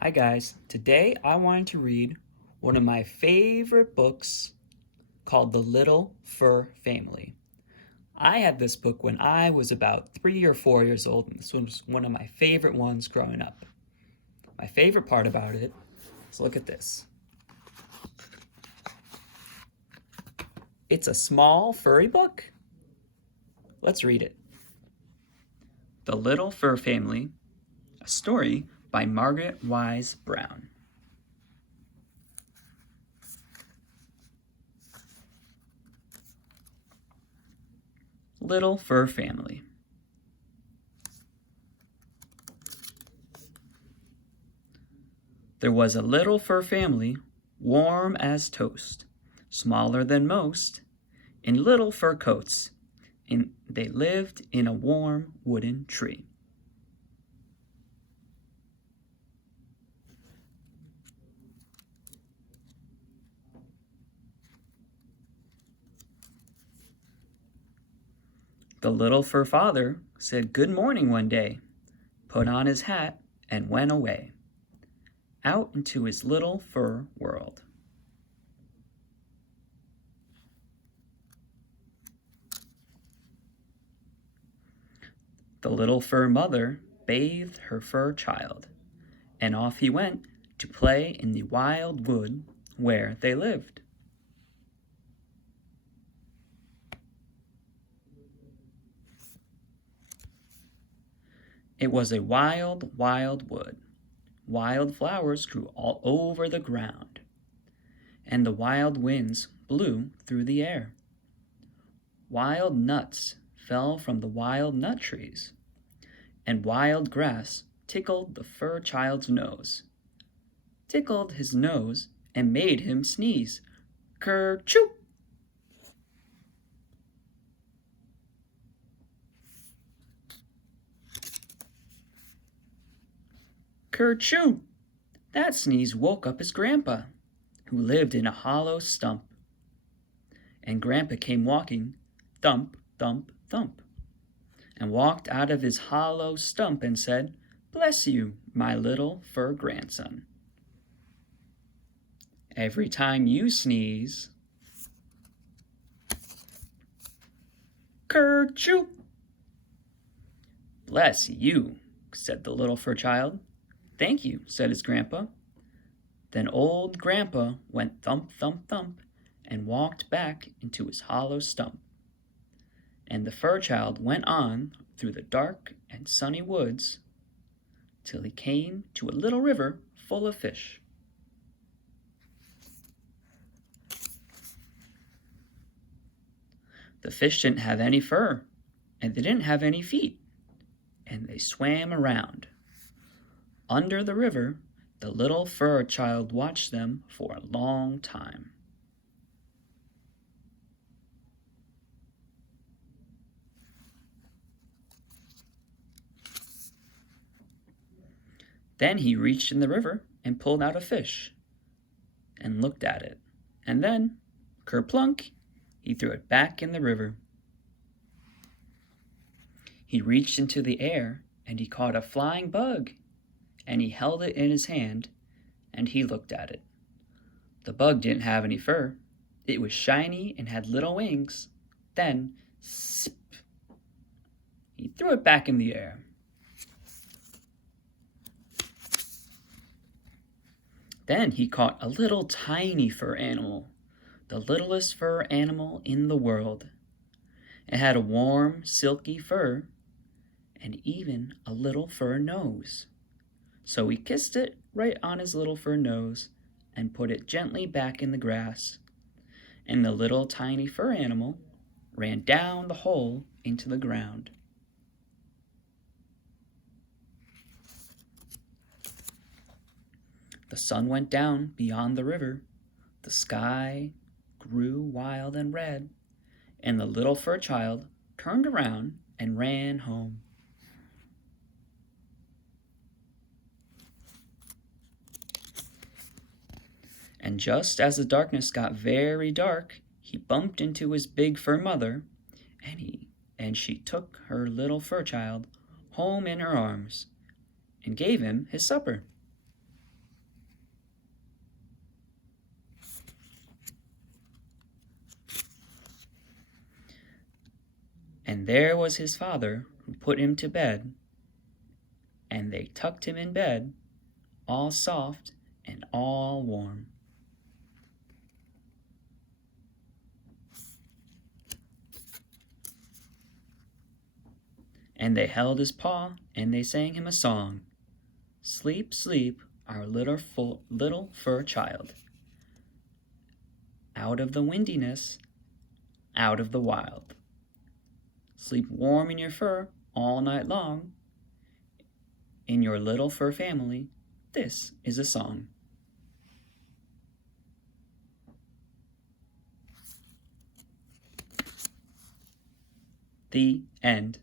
Hi guys, today I wanted to read one of my favorite books called The Little Fur Family. I had this book when I was about 3 or 4 years old, and this was one of my favorite ones growing up. My favorite part about it is look at this. It's a small furry book. Let's read it. The Little Fur Family, a story by Margaret Wise Brown. Little Fur Family. There was a little fur family, warm as toast, smaller than most, in little fur coats, and they lived in a warm wooden tree. The little fur father said good morning one day, put on his hat, and went away, out into his little fur world. The little fur mother bathed her fur child, and off he went to play in the wild wood where they lived. It was a wild, wild wood. Wild flowers grew all over the ground, and the wild winds blew through the air. Wild nuts fell from the wild nut trees, and wild grass tickled the fur child's nose, tickled his nose, and made him sneeze. Ker-choo! Ker-choo! That sneeze woke up his grandpa, who lived in a hollow stump. And grandpa came walking, thump, thump, thump, and walked out of his hollow stump and said, "Bless you, my little fur grandson. Every time you sneeze, ker-choo!" "Bless you," said the little fur child. "Thank you," said his grandpa. Then old grandpa went thump, thump, thump, and walked back into his hollow stump. And the fur child went on through the dark and sunny woods till he came to a little river full of fish. The fish didn't have any fur, and they didn't have any feet, and they swam around. Under the river, the little fur child watched them for a long time. Then he reached in the river and pulled out a fish and looked at it, and then, kerplunk, he threw it back in the river. He reached into the air and he caught a flying bug, and he held it in his hand and he looked at it. The bug didn't have any fur. It was shiny and had little wings. Then, sip, he threw it back in the air. Then he caught a little tiny fur animal, the littlest fur animal in the world. It had a warm, silky fur and even a little fur nose. So he kissed it right on his little fur nose and put it gently back in the grass. And the little tiny fur animal ran down the hole into the ground. The sun went down beyond the river. The sky grew wild and red, and the little fur child turned around and ran home. And just as the darkness got very dark, he bumped into his big fur mother, and she took her little fur child home in her arms and gave him his supper. And there was his father who put him to bed, and they tucked him in bed, all soft and all warm. And they held his paw, and they sang him a song. Sleep, sleep, our little fur child. Out of the windiness, out of the wild. Sleep warm in your fur all night long. In your little fur family, this is a song. The end.